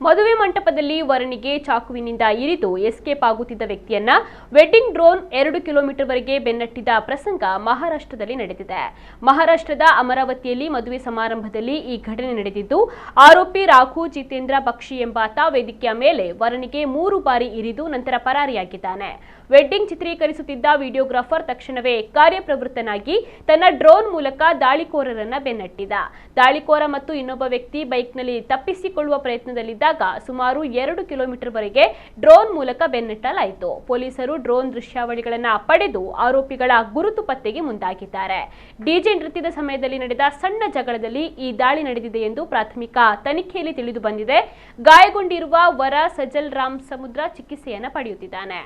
ಮದುವೆ ಮಂಟಪದಲ್ಲಿ ವರನಿಗೆ ಚಾಕುವಿನಿಂದ ಇರಿದು ಎಸ್ಕೇಪ್ ಆಗುತ್ತಿದ್ದ ವ್ಯಕ್ತಿಯನ್ನ ವೆಡ್ಡಿಂಗ್ ಡ್ರೋನ್ 2 ಕಿಲೋಮೀಟರ್ ವರೆಗೆ ಬೆನ್ನಟ್ಟಿದ ಪ್ರಸಂಗ ಮಹಾರಾಷ್ಟ್ರದಲ್ಲಿ ನಡೆದಿದೆ. ಮಹಾರಾಷ್ಟ್ರದ ಅಮರಾವತಿಯಲ್ಲಿ ಮದುವೆ ಸಮಾರಂಭದಲ್ಲಿ ಈ ಘಟನೆ ನಡೆದಿದ್ದು, ಆರೋಪಿ ರಾಘು ಜಿತೇಂದ್ರ ಬಕ್ಷಿ ಎಂಬಾತ ವೇದಿಕೆಯ ಮೇಲೆ ವರನಿಗೆ 3 ಬಾರಿ ಇರಿದು ನಂತರ ಪರಾರಿಯಾಗಿದ್ದಾನೆ. ವೆಡ್ಡಿಂಗ್ ಚಿತ್ರೀಕರಿಸುತ್ತಿದ್ದ ವಿಡಿಯೋಗ್ರಾಫರ್ ತಕ್ಷಣವೇ ಕಾರ್ಯಪ್ರವೃತ್ತನಾಗಿ ತನ್ನ ಡ್ರೋನ್ ಮೂಲಕ ದಾಳಿಕೋರರನ್ನ ಬೆನ್ನಟ್ಟಿದ. ದಾಳಿಕೋರ ಮತ್ತು ಇನ್ನೊಬ್ಬ ವ್ಯಕ್ತಿ ಬೈಕ್ನಲ್ಲಿ ತಪ್ಪಿಸಿಕೊಳ್ಳುವ ಪ್ರಯತ್ನದಲ್ಲಿದ್ದಾಗ ಸುಮಾರು 2 ಕಿಲೋಮೀಟರ್ ವರೆಗೆ ಡ್ರೋನ್ ಮೂಲಕ ಬೆನ್ನಟ್ಟಲಾಯಿತು. ಪೊಲೀಸರು ಡ್ರೋನ್ ದೃಶ್ಯಾವಳಿಗಳನ್ನು ಪಡೆದು ಆರೋಪಿಗಳ ಗುರುತು ಪತ್ತೆಗೆ ಮುಂದಾಗಿದ್ದಾರೆ. ಡಿಜೆ ನೃತ್ಯದ ಸಮಯದಲ್ಲಿ ನಡೆದ ಸಣ್ಣ ಜಗಳದಲ್ಲಿ ಈ ದಾಳಿ ನಡೆದಿದೆ ಎಂದು ಪ್ರಾಥಮಿಕ ತನಿಖೆಯಲ್ಲಿ ತಿಳಿದು ಬಂದಿದೆ. ಗಾಯಗೊಂಡಿರುವ ವರ ಸಜಲ್ ರಾಮ್ ಸಮುದ್ರ ಚಿಕಿತ್ಸೆಯನ್ನು ಪಡೆಯುತ್ತಿದ್ದಾನೆ.